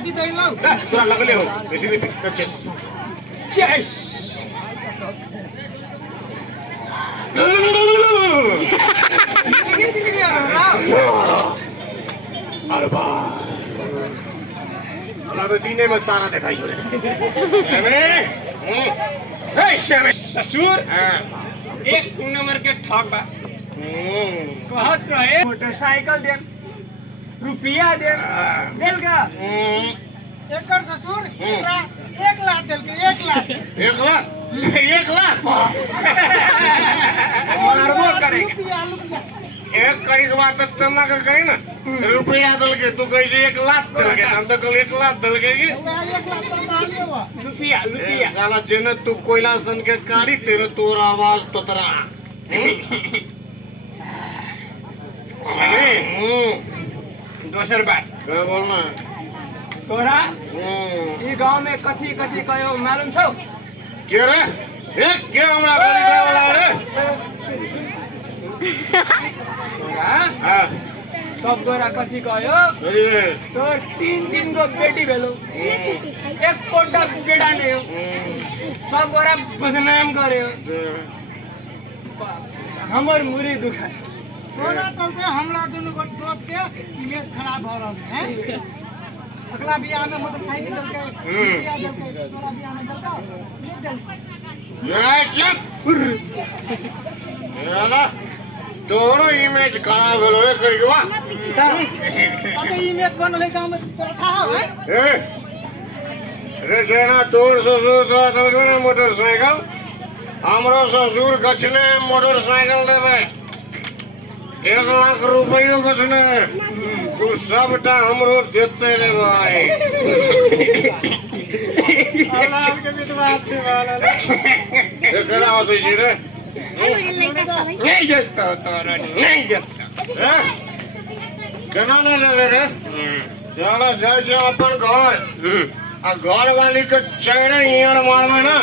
कति दै लौ तोरा लगले हो बेसी नहीं चेस चेस अरे वाह ना तो दीने में तारा दिखाई छोड़े ससुर एक नंबर के ठग बा कहत रहे मोटरसाइकिल दे रुपया दे देल का एकर ससुर 1 लाख देल के 1 लाख 1 लाख 1 लाख मारबो करेगा रुपया एक कड़ी के बात तमना का कहीं ना रुपया दल के तू कैसे 1 लाख दल के हम तो कल 1 लाख दल के 1 लाख पर मार लेवा रुपया रुपया साला जेने तू कोयला सन के कारी तेरे तोर आवाज तोतरा दोसर बात क्या बोलना तोरा ई गांव में कथी कथी कयो मालूम छौ के रे के हमरा गली का वाला रे सब गोरा कथी कयो तो 3 गो बेटी भेलो एक कोटा बेटा नहीं हो सब गोरा बदनाम करे हमर मुरी दुखाए तोरा चलते हमरा दोनों को दोस्त के इमेज खराब हो रहा है अगला बियाह में मोटरसाइकिल दल के रुपया दल के तोरा बियाह में दल ये दल चुप याला तोरो इमेज खराब भेलो रे करिवा अबे इमेज बनले गांव में तोरा था है रे जेना तोर ससुर तो दल के मोटरसाइकिल हमरो ससुर गछने मोटरसाइकिल देबे 1 लाख रुपया गछने तू सबटा हमरो देते रे भाई औलाद के विधवा आदमी वाला रे ये केना होसे छी रे नहीं देता तोरा नहीं देता केना नहीं लगे रे चला जाय छै अपन घर आ घर वाली के चेहरे हियार मारबे ना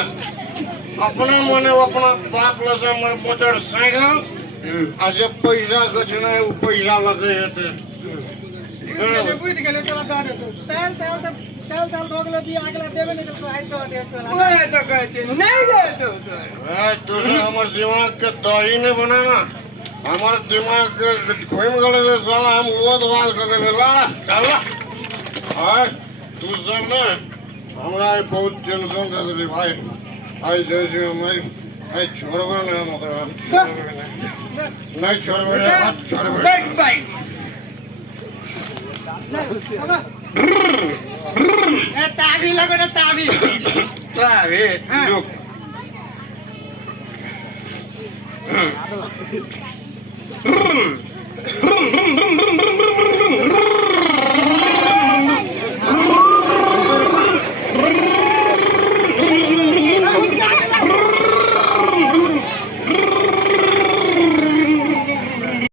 अपना मने अपना बाप ल से हमर मोटरसाइकिल आ जब पैसा गछने उ पैसा लगे हेते ये बुझ गेले तोरा दे तेल रोगले भी अगला देबे नहीं तो आई तो दे ओए तो कहते नहीं देतो तू हमर दिमाग के दही नहीं बनाना हमर दिमाग के घूम गले से साला हम ओद वाल कर देबे ला चला हां तू सब ना हमरा बहुत टेंशन दे दे भाई आई जैसे मैं आई छोड़बे ना मतलब नहीं छोड़बे छोड़बे बैक बाइक ए ताबी लगो ना ताबी ताबी लोग